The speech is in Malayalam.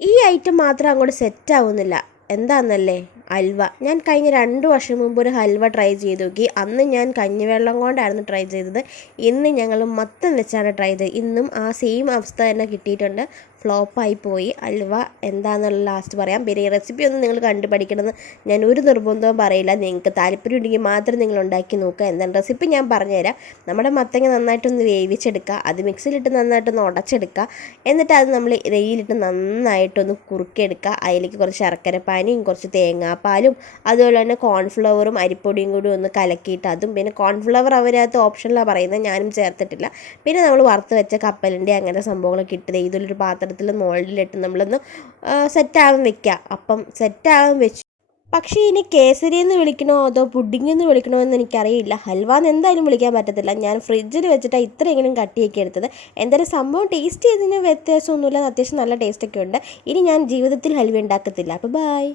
ഈ ഐറ്റം മാത്രം അങ്ങോട്ട് സെറ്റ് ആവുന്നില്ല. എന്താണെന്നല്ലേ, ഹൽവ. ഞാൻ കഴിഞ്ഞ 2 വർഷം മുമ്പ് ഒരു ഹൽവ ട്രൈ ചെയ്ത് നോക്കി. അന്ന് ഞാൻ കഞ്ഞിവെള്ളം കൊണ്ടായിരുന്നു ട്രൈ ചെയ്തത്. ഇന്ന് ഞങ്ങൾ മത്തം വെച്ചാണ് ട്രൈ ചെയ്തത്. ഇന്നും ആ സെയിം അവസ്ഥ തന്നെ കിട്ടിയിട്ടുണ്ട്. ഫ്ലോപ്പായി പോയി ഹൽവ. എന്താണെന്നുള്ള ലാസ്റ്റ് പറയാം. പിന്നെ ഈ റെസിപ്പി ഒന്നും നിങ്ങൾ കണ്ടുപഠിക്കണമെന്ന് ഞാൻ ഒരു നിർബന്ധവും പറയില്ല. നിങ്ങൾക്ക് താല്പര്യം ഉണ്ടെങ്കിൽ മാത്രം നിങ്ങൾ ഉണ്ടാക്കി നോക്കുക. എന്താണ് റെസിപ്പി ഞാൻ പറഞ്ഞുതരാം. നമ്മുടെ മത്തങ്ങ നന്നായിട്ടൊന്ന് വേവിച്ചെടുക്കുക. അത് മിക്സിയിലിട്ട് നന്നായിട്ടൊന്ന് ഉടച്ചെടുക്കുക. എന്നിട്ട് അത് നമ്മൾ നെയ്യിലിട്ട് നന്നായിട്ടൊന്ന് കുറുക്കിയെടുക്കുക. അതിലേക്ക് കുറച്ച് ശർക്കരപ്പാനിയും കുറച്ച് തേങ്ങാപ്പാലും അതുപോലെ തന്നെ കോൺഫ്ലവറും അരിപ്പൊടിയും കൂടി ഒന്ന് കലക്കിയിട്ട് അതും, പിന്നെ കോൺഫ്ലവർ അവരകത്ത് ഓപ്ഷനിലാണ് പറയുന്നത്, ഞാനും ചേർത്തിട്ടില്ല. പിന്നെ നമ്മൾ വറുത്ത് വെച്ച കപ്പലണ്ടി അങ്ങനെ സംഭവങ്ങളൊക്കെ ഇട്ട് ഇതിലൊരു പാത്രത്തിൽ മോൾഡിലിട്ട് നമ്മളൊന്ന് സെറ്റാകാൻ വെക്കുക. അപ്പം സെറ്റാകാൻ വെച്ചു. പക്ഷേ ഇനി കേസരി എന്ന് വിളിക്കണോ അതോ പുഡിംഗ് എന്ന് വിളിക്കണോ എന്ന് എനിക്കറിയില്ല. ഹൽവ എന്ന് എന്തായാലും വിളിക്കാൻ പറ്റത്തില്ല. ഞാൻ ഫ്രിഡ്ജിൽ വെച്ചിട്ടാണ് ഇത്രയെങ്കിലും കട്ടിയൊക്കെ എടുത്തത്. എന്തായാലും സംഭവം ടേസ്റ്റ് ചെയ്തതിന് വ്യത്യാസമൊന്നുമില്ല. അത്യാവശ്യം നല്ല ടേസ്റ്റൊക്കെ ഉണ്ട്. ഇനി ഞാൻ ജീവിതത്തിൽ ഹൽവ ഉണ്ടാക്കത്തില്ല. അപ്പോൾ ബൈ.